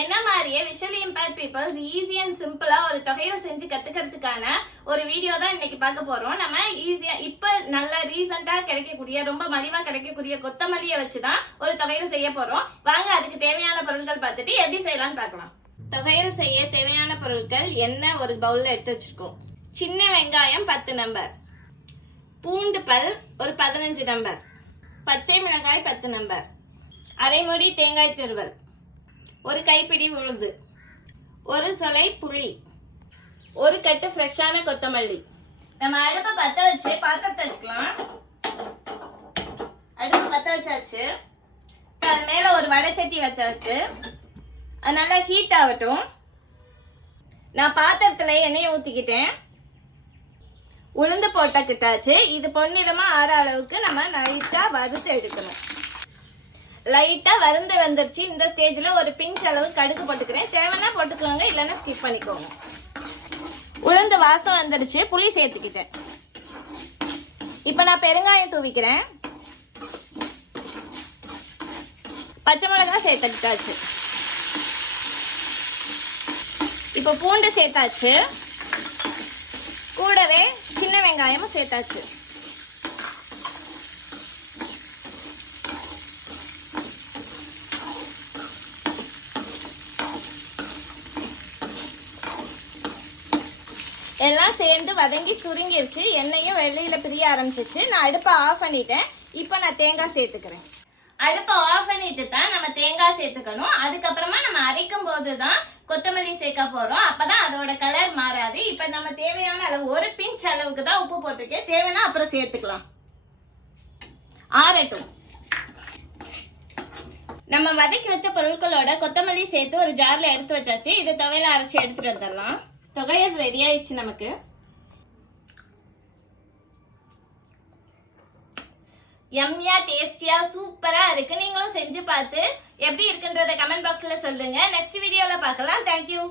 என்ன மாதிரியே visually impaired peoples easy and சிம்பிளா ஒரு தொகையல் செஞ்சு கத்துக்கிறதுக்கான ஒரு வீடியோ தான் இன்னைக்கு பார்க்க போறோம். நம்ம ஈஸியா இப்ப நல்ல ரீசெண்டா கிடைக்கக்கூடிய ரொம்ப மலிவா கிடைக்கக்கூடிய கொத்தமல்லியை வச்சுதான் ஒரு தொகையல் செய்ய போறோம். வாங்க அதுக்கு தேவையான பொருட்கள் பார்த்துட்டு எப்படி செய்யலாம்னு பார்க்கலாம். தொகையல் செய்ய தேவையான பொருட்கள் எண்ணெய் ஒரு பவுல்ல எடுத்து வச்சிருக்கோம். சின்ன வெங்காயம் 10 நம்பர், பூண்டு பல் ஒரு 15 நம்பர், பச்சை மிளகாய் 10 நம்பர், அரை மூடி தேங்காய் துருவல், ஒரு கைப்பிடி உளுந்து, ஒரு சொலை புளி, ஒரு கட்டு ஃப்ரெஷ்ஷான கொத்தமல்லி. நம்ம அடுப்பை பற்ற வச்சு பாத்திரத்தை வச்சுக்கலாம். அடுப்பு பற்ற வச்சாச்சு. அது மேல ஒரு வடைச்சட்டி வச்சாச்சு. அது நல்லா ஹீட் ஆகட்டும். நான் பாத்திரத்துல எண்ணெயை ஊத்திக்கிட்டேன். உளுந்து போட்டுக்கிட்டாச்சு. இது பொன்னிறமா ஆற அளவுக்கு நம்ம லைட்டா வறுத்து எடுக்கணும். லைட்டா வறுந்து வந்துருச்சு. இந்த ஸ்டேஜ்ல ஒரு பிஞ்ச் அளவு கடுகு போட்டுக்கிறேன். தேவைன்னா போட்டுக்கோங்க, இல்லைன்னா ஸ்கிப் பண்ணிக்கோங்க. உளுந்து வாசம் வந்துருச்சு. புளி சேர்த்துக்கிட்டேன். இப்ப நான் பெருங்காயம் தூவிக்கிறேன். பச்சை மிளகாய் சேர்த்துக்கிட்டாச்சு. இப்ப பூண்டு சேர்த்தாச்சு. கூடவே சின்ன வெங்காயமும் சேர்த்தாச்சு. எல்லாம் சேர்ந்து வதங்கி சுருங்கிருச்சு. எண்ணெயும் வெளியில பிரிய ஆரம்பிச்சிச்சு. நான் அடுப்பை ஆஃப் பண்ணிட்டேன். இப்போ நான் தேங்காய் சேர்த்துக்கிறேன். அடுப்பை ஆஃப் பண்ணிட்டு தான் நம்ம தேங்காய் சேர்த்துக்கணும். அதுக்கப்புறமா நம்ம அரைக்கும் போது தான் கொத்தமல்லி சேர்க்க போறோம். அப்பதான் அதோட கலர் மாறாது. இப்ப நம்ம தேவையான அளவு ஒரு பிஞ்ச் அளவுக்கு தான் உப்பு போட்டிருக்கேன். தேவைன்னா அப்புறம் சேர்த்துக்கலாம். ஆறட்டும். நம்ம வதக்கி வச்ச பொருட்களோட கொத்தமல்லி சேர்த்து ஒரு ஜார்ல எடுத்து வச்சாச்சு. இது துவையில அரைச்சி எடுத்துட்டு வந்துடலாம். தொகையல் ரெடி ஆயிடுச்சு நமக்கு. யம்மியா டேஸ்டியா சூப்பரா இருக்கு. நீங்களும் செஞ்சு பார்த்து எப்படி இருக்குன்றத கமெண்ட் பாக்ஸ்ல சொல்லுங்க. நெக்ஸ்ட் வீடியோல பார்க்கலாம். தேங்க்யூ.